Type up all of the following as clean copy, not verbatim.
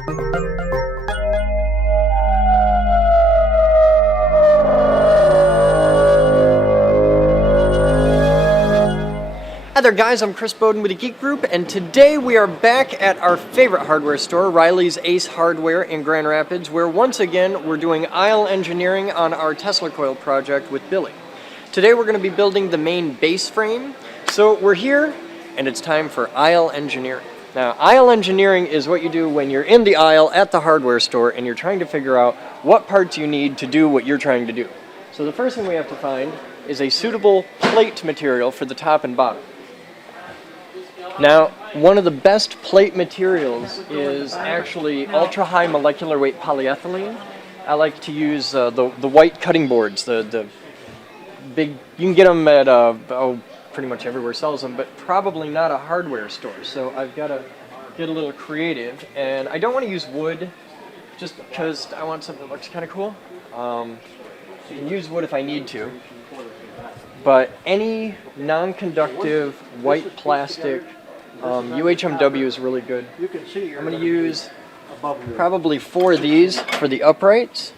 Hi there guys, I'm Chris Bowden with the Geek Group, and today we are back at our favorite hardware store, Riley's Ace Hardware in Grand Rapids, where once again we're doing aisle engineering on our Tesla Coil project with Billy. Today we're going to be building the main base frame, so we're here and it's time for aisle engineering. Now, aisle engineering is what you do when you're in the aisle at the hardware store and you're trying to figure out what parts you need to do what you're trying to do. So the first thing we have to find is a suitable plate material for the top and bottom. Now, one of the best plate materials is actually ultra-high molecular weight polyethylene. I like to use the white cutting boards, the big, you can get them at, pretty much everywhere sells them, but probably not a hardware store. So I've got to get a little creative, and I don't want to use wood just because I want something that looks kind of cool. I can use wood if I need to, but any non-conductive white plastic UHMW is really good. I'm going to use probably 4 of these for the uprights,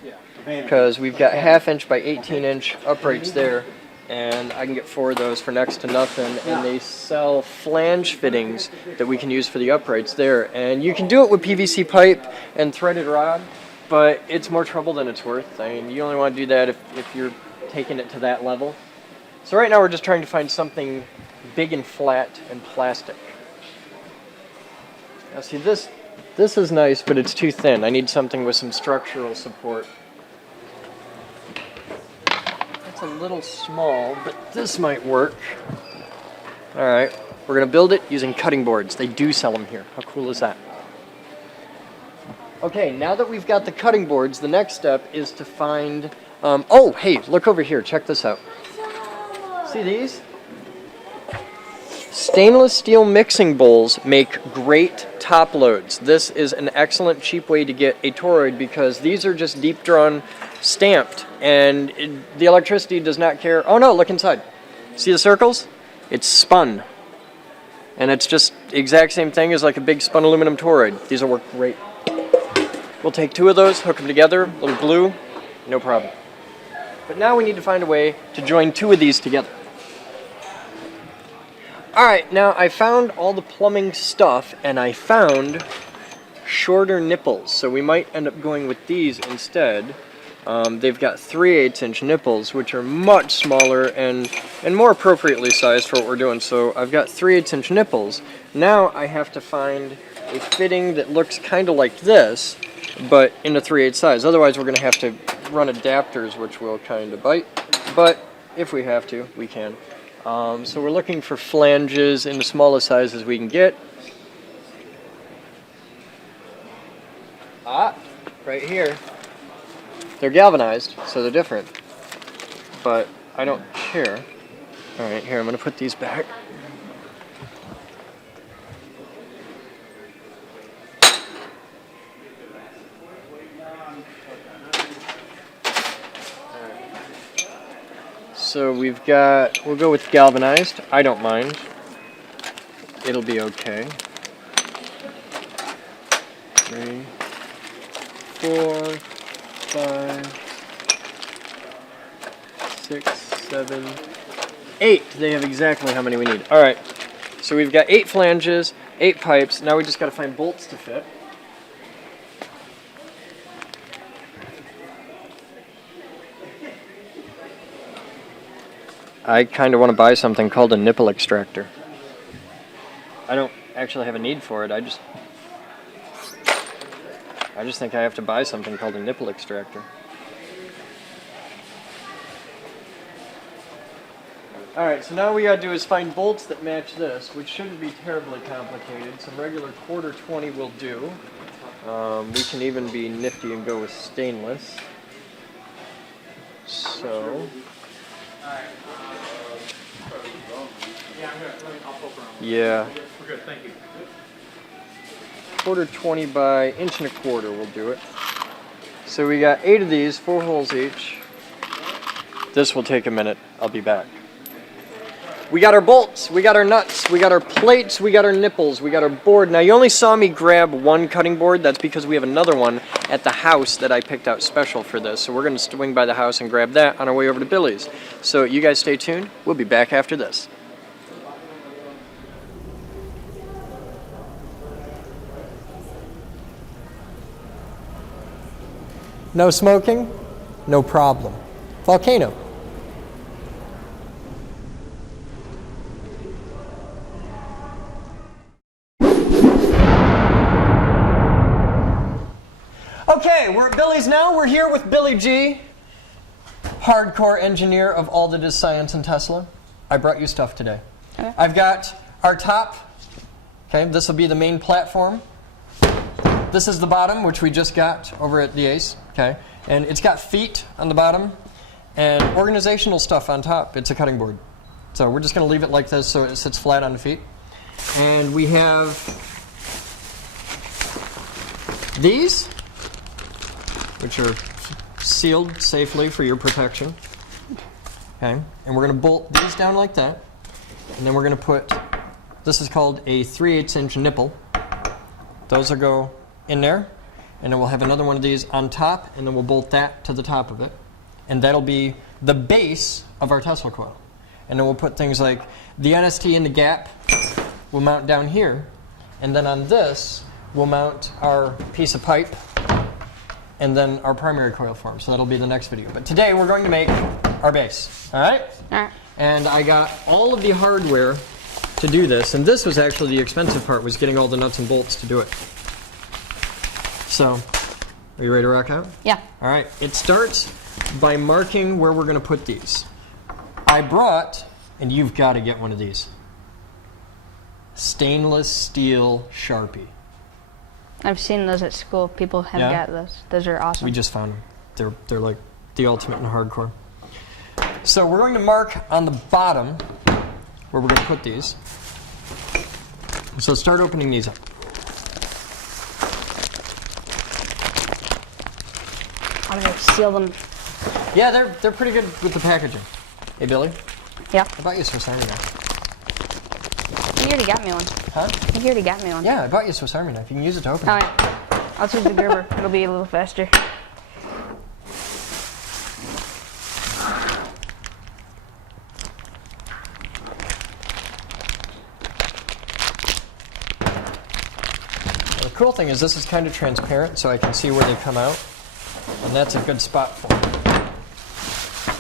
because we've got 1/2 inch by 18 inch uprights there, and I can get 4 of those for next to nothing. And they sell flange fittings that we can use for the uprights there, and you can do it with PVC pipe and threaded rod, but it's more trouble than it's worth. I mean, you only want to do that if you're taking it to that level. So right now we're just trying to find something big and flat and plastic. Now see, this is nice, but it's too thin. I need something with some structural support. That's a little small, but this might work. Alright, we're going to build it using cutting boards. They do sell them here. How cool is that? Okay, now that we've got the cutting boards, the next step is to find... oh, hey, look over here. Check this out. See these? Stainless steel mixing bowls make great top loads. This is an excellent cheap way to get a toroid because these are just deep drawn stamped, and the electricity does not care. Oh no, look inside. See the circles? It's spun. And it's just the exact same thing as like a big spun aluminum toroid. These will work great. We'll take 2 of those, hook them together, a little glue, no problem. But now we need to find a way to join 2 of these together. Alright, now I found all the plumbing stuff, and I found shorter nipples, so we might end up going with these instead. They've got 3/8 inch nipples, which are much smaller and more appropriately sized for what we're doing. So I've got 3/8 inch nipples. Now I have to find a fitting that looks kind of like this, but in a 3/8 size. Otherwise we're going to have to run adapters, which will kind of bite, but if we have to, we can. So we're looking for flanges in the smallest sizes we can get. Ah, right here. They're galvanized, so they're different. But I don't care. Alright, here, I'm going to put these back. So we've got, we'll go with galvanized. I don't mind. It'll be okay. 3, 4, 5, 6, 7, 8. They have exactly how many we need. Alright, so we've got 8 flanges, 8 pipes. Now we just got to find bolts to fit. I kind of want to buy something called a nipple extractor. I don't actually have a need for it. I just think I have to buy something called a nipple extractor. Alright, so now what we gotta do is find bolts that match this, which shouldn't be terribly complicated. Some regular 1/4-20 will do. We can even be nifty and go with stainless. So... yeah. We're good, thank you. 1/4-20 by 1.25 will do it. So we got 8 of these, 4 holes each. This will take a minute. I'll be back. We got our bolts, we got our nuts, we got our plates, we got our nipples, we got our board. Now you only saw me grab one cutting board. That's because we have another one at the house that I picked out special for this. So we're going to swing by the house and grab that on our way over to Billy's. So you guys stay tuned. We'll be back after this. No smoking? No problem. Volcano. Okay, we're at Billy's now. We're here with Billy G, hardcore engineer of all that is science and Tesla. I brought you stuff today. Okay. I've got our top. Okay, this will be the main platform. This is the bottom, which we just got over at the Ace. Okay, and it's got feet on the bottom and organizational stuff on top. It's a cutting board. So we're just going to leave it like this so it sits flat on the feet. And we have these, which are sealed safely for your protection. Okay, and we're going to bolt these down like that. And then we're going to put, this is called a 3/8 inch nipple. Those will go in there. And then we'll have another one of these on top, and then we'll bolt that to the top of it. And that'll be the base of our Tesla coil. And then we'll put things like the NST and the gap will mount down here. And then on this, we'll mount our piece of pipe and then our primary coil form. So that'll be the next video. But today we're going to make our base. All right? All right. And I got all of the hardware to do this. And this was actually the expensive part, was getting all the nuts and bolts to do it. So, are you ready to rock out? Yeah. All right. It starts by marking where we're going to put these. I brought, and you've got to get one of these, stainless steel Sharpie. I've seen those at school. People have got those. Those are awesome. We just found them. They're like the ultimate in hardcore. So we're going to mark on the bottom where we're going to put these. So start opening these up. How do I seal them? Yeah, they're pretty good with the packaging. Hey, Billy? Yeah. I bought you a Swiss Army knife. You already got me one. Huh? You already got me one. Yeah, I bought you a Swiss Army knife. You can use it to open All it. right. I'll choose the Gerber. It'll be a little faster. The cool thing is this is kind of transparent, so I can see where they come out. And that's a good spot for them.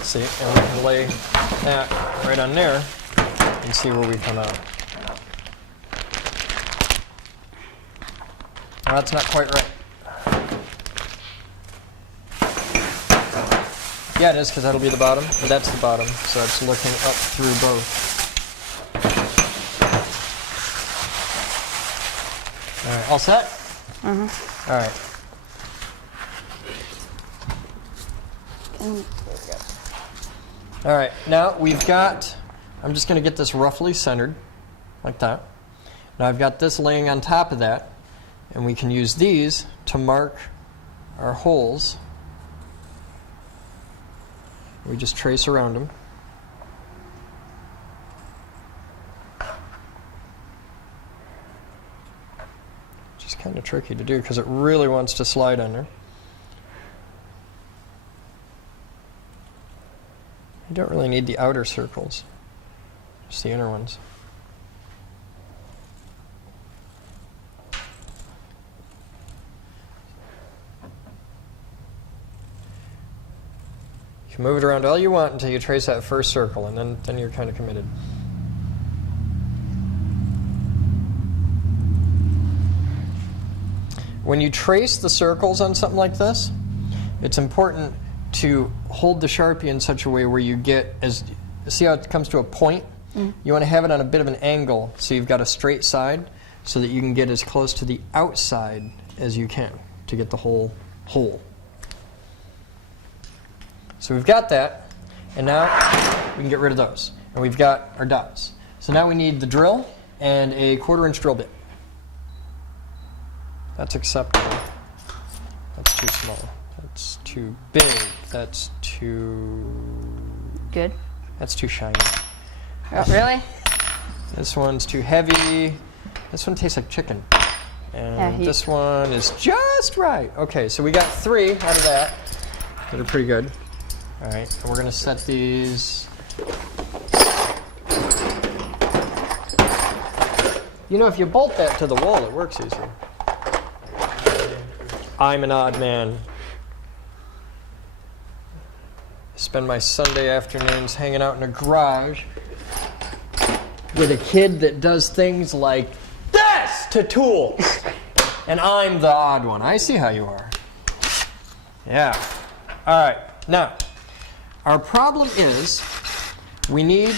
See, and we can lay that right on there and see where we come out. Well, that's not quite right. Yeah, it is, because that'll be the bottom. But that's the bottom, so it's looking up through both. All right, all set? Mm-hmm. All right. All right, now we've got, I'm just going to get this roughly centered, like that. Now I've got this laying on top of that, and we can use these to mark our holes. We just trace around them. Which is kind of tricky to do because it really wants to slide under. You don't really need the outer circles, just the inner ones. You can move it around all you want until you trace that first circle, and then you're kind of committed. When you trace the circles on something like this, it's important to hold the Sharpie in such a way where you get, see how it comes to a point? Mm. You want to have it on a bit of an angle so you've got a straight side so that you can get as close to the outside as you can to get the whole hole. So we've got that, and now we can get rid of those. And we've got our dots. So now we need the drill and a 1/4 inch drill bit. That's acceptable. That's too small. That's too big. That's too... Good. That's too shiny. Oh, really? This one's too heavy. This one tastes like chicken. And this one is just right. Okay, so we got 3 out of that are pretty good. All right, and we're gonna set these. You know, if you bolt that to the wall, it works easier. I'm an odd man. Spend my Sunday afternoons hanging out in a garage with a kid that does things like this to tools. And I'm the odd one. I see how you are. Yeah. All right. Now, our problem is we need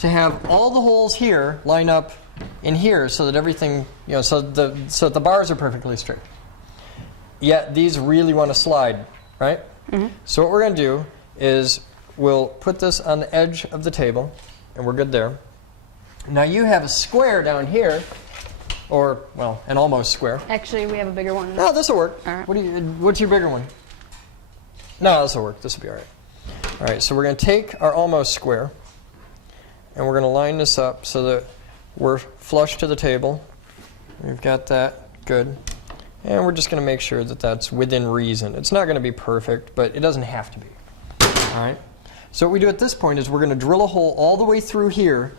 to have all the holes here line up in here so that everything, so that the bars are perfectly straight. Yet these really want to slide, right? Mm-hmm. So what we're going to do is we'll put this on the edge of the table, and we're good there. Now you have a square down here, or, well, an almost square. Actually, we have a bigger one. No, this will work. All right. What's your bigger one? No, this will work. This will be all right. All right, so we're going to take our almost square, and we're going to line this up so that we're flush to the table. We've got that. Good. And we're just going to make sure that that's within reason. It's not going to be perfect, but it doesn't have to be. All right? So what we do at this point is we're going to drill a hole all the way through here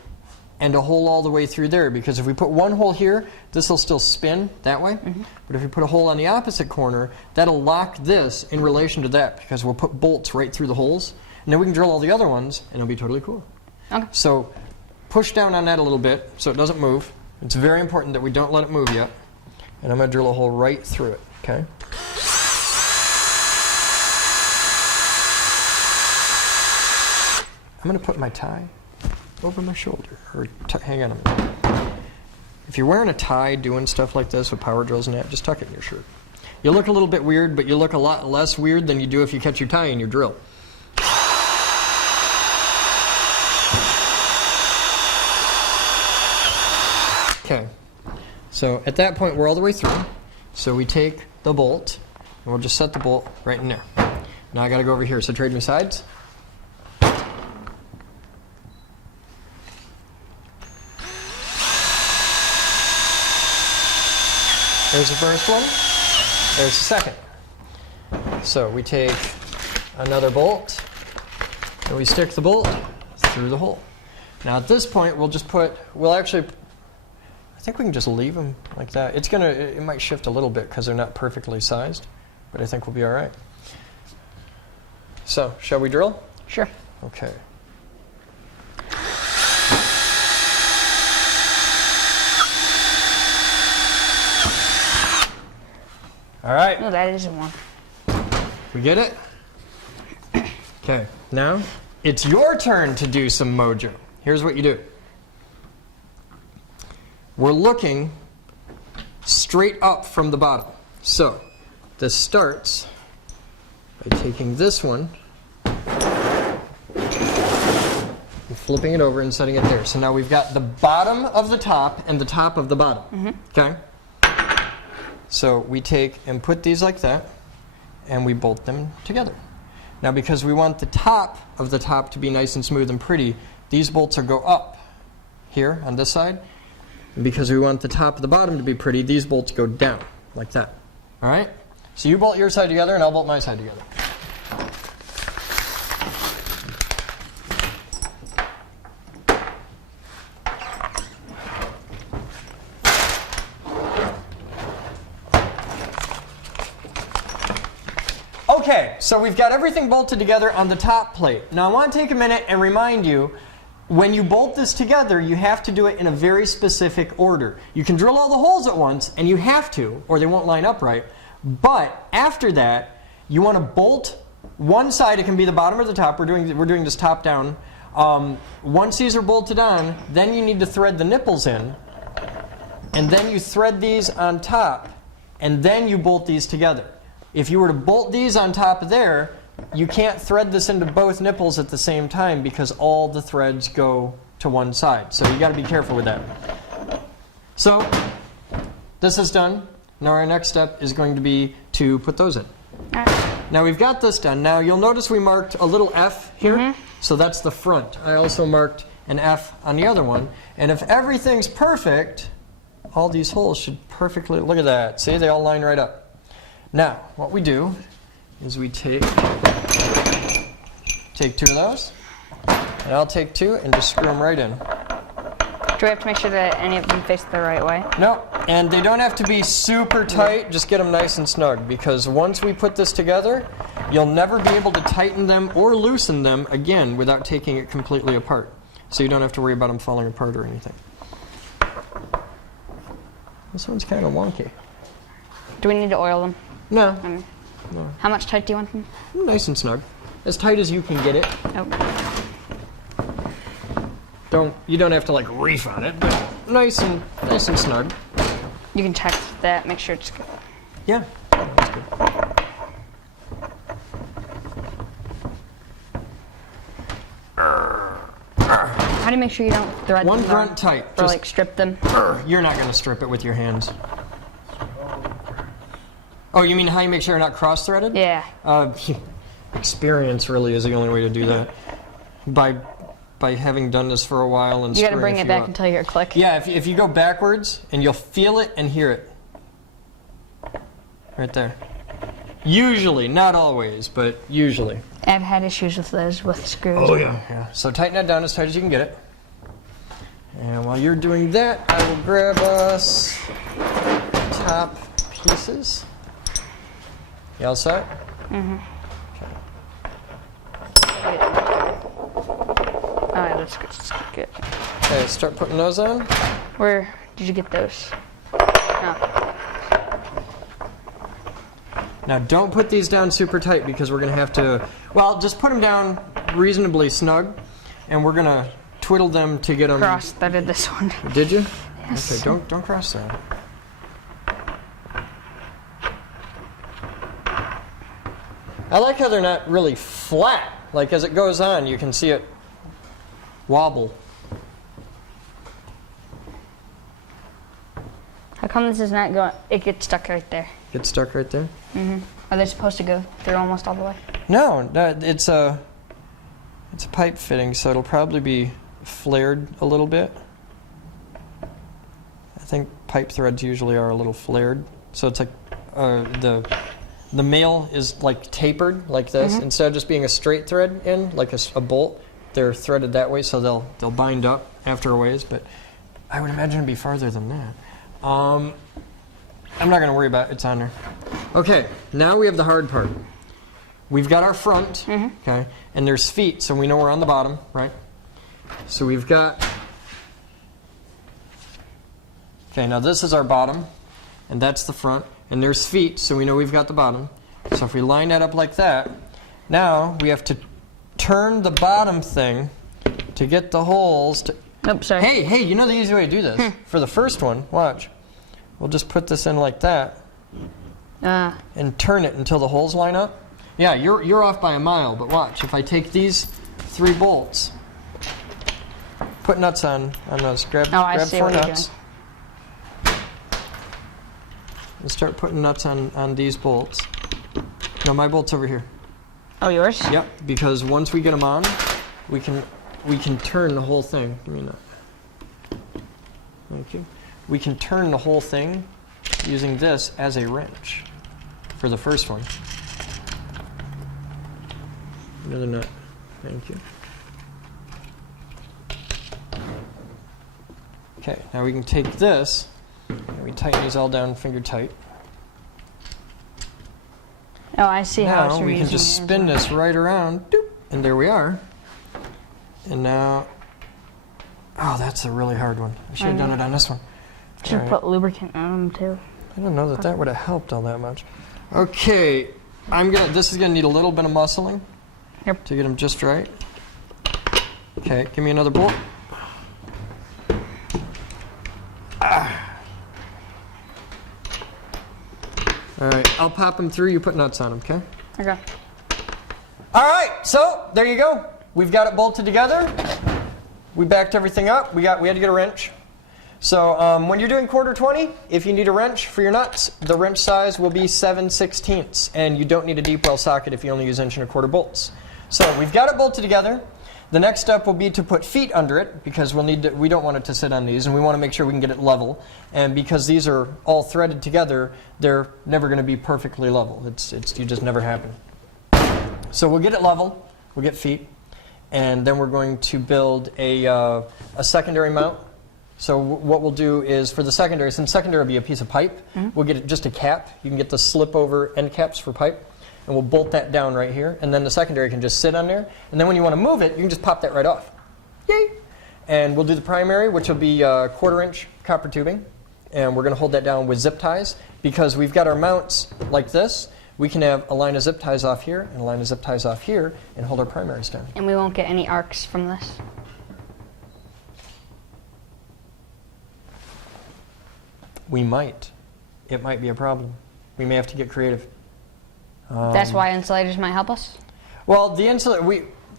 and a hole all the way through there, because if we put one hole here, this will still spin that way. Mm-hmm. But if we put a hole on the opposite corner, that'll lock this in relation to that, because we'll put bolts right through the holes. And then we can drill all the other ones, and it'll be totally cool. Okay. So push down on that a little bit so it doesn't move. It's very important that we don't let it move yet. And I'm going to drill a hole right through it, okay? I'm going to put my tie over my shoulder, or hang on a minute. If you're wearing a tie doing stuff like this with power drills and that, just tuck it in your shirt. You look a little bit weird, but you look a lot less weird than you do if you catch your tie in your drill. Okay, so at that point we're all the way through. So we take the bolt, and we'll just set the bolt right in there. Now I got to go over here, so trade me sides. There's the first one. There's the second. So we take another bolt, and we stick the bolt through the hole. Now at this point, I think we can just leave them like that. It might shift a little bit because they're not perfectly sized, but I think we'll be all right. So, shall we drill? Sure. Okay. All right. No, that isn't one. We get it? Okay. Now, it's your turn to do some mojo. Here's what you do. We're looking straight up from the bottom. So, this starts by taking this one and flipping it over and setting it there. So now we've got the bottom of the top and the top of the bottom. Mm-hmm. Okay? So we take and put these like that, and we bolt them together. Now because we want the top of the top to be nice and smooth and pretty, these bolts will go up here on this side. And because we want the top of the bottom to be pretty, these bolts go down like that. All right? So you bolt your side together, and I'll bolt my side together. Okay, so we've got everything bolted together on the top plate. Now I want to take a minute and remind you, when you bolt this together, you have to do it in a very specific order. You can drill all the holes at once, and you have to, or they won't line up right. But after that, you want to bolt one side. It can be the bottom or the top. We're doing this top down. Once these are bolted on, then you need to thread the nipples in, and then you thread these on top, and then you bolt these together. If you were to bolt these on top of there, you can't thread this into both nipples at the same time because all the threads go to one side. So you got to be careful with that. So this is done. Now our next step is going to be to put those in. Now we've got this done. Now you'll notice we marked a little F here. Mm-hmm. So that's the front. I also marked and F on the other one. And if everything's perfect, all these holes should perfectly, look at that. See, they all line right up. Now, what we do is we take 2 of those, and I'll take 2 and just screw them right in. Do we have to make sure that any of them face the right way? No, and they don't have to be super tight, just get them nice and snug, because once we put this together, you'll never be able to tighten them or loosen them again without taking it completely apart. So you don't have to worry about them falling apart or anything. This one's kind of wonky. Do we need to oil them? No. No. How much tight do you want them? Nice and snug. As tight as you can get it. Oh. You don't have to like reef on it, but nice and snug. You can check that, make sure it's good. Yeah, that's good. How do you make sure you don't thread One them grunt tight. Or just, like strip them? You're not going to strip it with your hands. Oh, you mean how you make sure you're not cross-threaded? Yeah. Experience really is the only way to do that. By having done this for a while and you got to bring it back until you hear a click. Yeah, if you go backwards and you'll feel it and hear it. Right there. Usually, not always, but usually. I've had issues with those with screws. Oh yeah. So tighten that down as tight as you can get it. And while you're doing that, I will grab us top pieces. You all set? Mm-hmm. Okay. All right, that's good. Okay, start putting those on. Where did you get those? Oh. Now don't put these down super tight because we're going to have to, well, just put them down reasonably snug, and we're going to twiddle them to get them. Cross-threaded this one. Did you? Yes. Okay, don't cross that. I like how they're not really flat. Like as it goes on, you can see it wobble. How come this is not going? It gets stuck right there. Get stuck right there? Mm-hmm. Are they supposed to go through almost all the way? No, it's a pipe fitting, so it'll probably be flared a little bit. I think pipe threads usually are a little flared, so it's like the male is like tapered like this. Mm-hmm. Instead of just being a straight thread in, like a bolt, they're threaded that way, so they'll bind up after a ways, but I would imagine it'd be farther than that. I'm not going to worry about it. It's on there. Okay, now we have the hard part. We've got our front, okay, and there's feet, so we know we're on the bottom, right? So we've got... Okay, now this is our bottom, and that's the front, and there's feet, so we know we've got the bottom. So if we line that up like that, now we have to turn the bottom thing to get the holes to... Nope, sorry. Hey, you know the easy way to do this? For the first one, watch. We'll just put this in like that and turn it until the holes line up. Yeah, you're off by a mile, but watch. If I take these 3 bolts, put nuts on those. Grab 4 nuts. And start putting nuts on these bolts. No, my bolt's over here. Oh, yours? Yep, because once we get them on, we can turn the whole thing. Give me a nut. Thank you. We can turn the whole thing using this as a wrench for the first one. Another nut. Thank you. Okay, now we can take this and we tighten these all down finger tight. Oh, I see how it's Now we can just spin this right around, doop, and there we are. And now, oh, that's a really hard one. I should have done it on this one. Should put lubricant on them too. I don't know that would have helped all that much. Okay, this is gonna need a little bit of muscling to get them just right. Okay, give me another bolt. All right, I'll pop them through. You put nuts on them, okay? Okay. All right, so there you go. We've got it bolted together. We backed everything up. We had to get a wrench. So when you're doing 1/4-20, if you need a wrench for your nuts, the wrench size will be 7/16, and you don't need a deep well socket if you only use 1 1/4 bolts. So we've got it bolted together. The next step will be to put feet under it, because we don't want it to sit on these, and we want to make sure we can get it level. And because these are all threaded together, they're never going to be perfectly level. You just never happen. So we'll get it level, we'll get feet, and then we're going to build a secondary mount. So what we'll do is, for the secondary, since secondary will be a piece of pipe, we'll get just a cap. You can get the slip over end caps for pipe, and we'll bolt that down right here, and then the secondary can just sit on there, and then when you want to move it, you can just pop that right off. Yay! And we'll do the primary, which will be 1/4-inch copper tubing, and we're going to hold that down with zip ties, because we've got our mounts like this. We can have a line of zip ties off here and a line of zip ties off here and hold our primaries down. And we won't get any arcs from this. We might. It might be a problem. We may have to get creative. That's why insulators might help us? Well,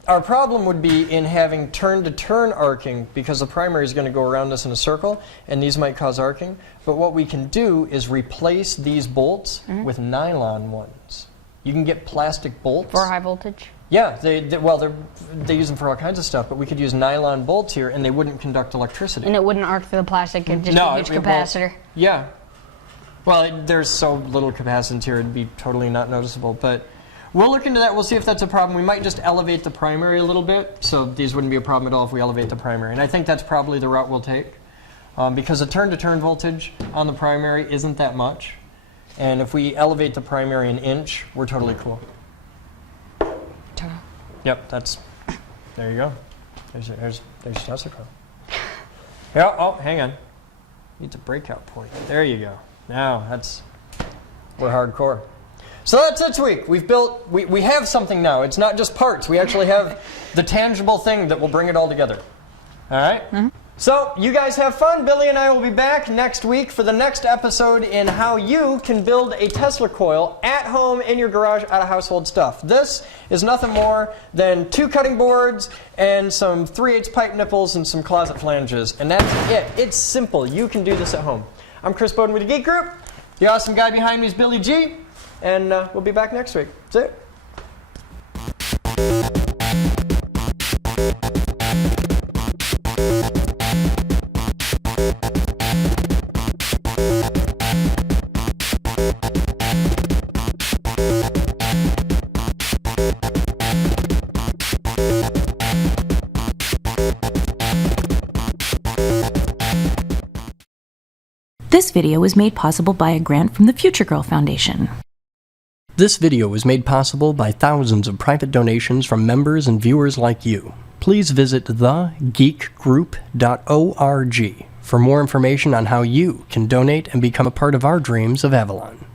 our problem would be in having turn-to-turn arcing, because the primary is going to go around us in a circle, and these might cause arcing. But what we can do is replace these bolts with nylon ones. You can get plastic bolts. For high voltage? Yeah, they use them for all kinds of stuff, but we could use nylon bolts here, and they wouldn't conduct electricity. And it wouldn't arc through the plastic, it'd just be a huge capacitor. Yeah. Well, there's so little capacitance here, it'd be totally not noticeable. But we'll look into that. We'll see if that's a problem. We might just elevate the primary a little bit, so these wouldn't be a problem at all if we elevate the primary. And I think that's probably the route we'll take, because the turn-to-turn voltage on the primary isn't that much. And if we elevate the primary an inch, we're totally cool. Yep, there you go. There's your Tesla Coil. Yeah, oh, hang on. Needs a breakout point. There you go. Now, we're hardcore. So that's it this week. We have something now. It's not just parts. We actually have the tangible thing that will bring it all together. All right? So you guys have fun. Billy and I will be back next week for the next episode in how you can build a Tesla coil at home, in your garage, out of household stuff. This is nothing more than 2 cutting boards and some 3/8 pipe nipples and some closet flanges. And that's it. It's simple. You can do this at home. I'm Chris Bowden with the Geek Group. The awesome guy behind me is Billy G. And we'll be back next week. That's it. This video was made possible by a grant from the Future Girl Foundation. This video was made possible by thousands of private donations from members and viewers like you. Please visit thegeekgroup.org for more information on how you can donate and become a part of our dreams of Avalon.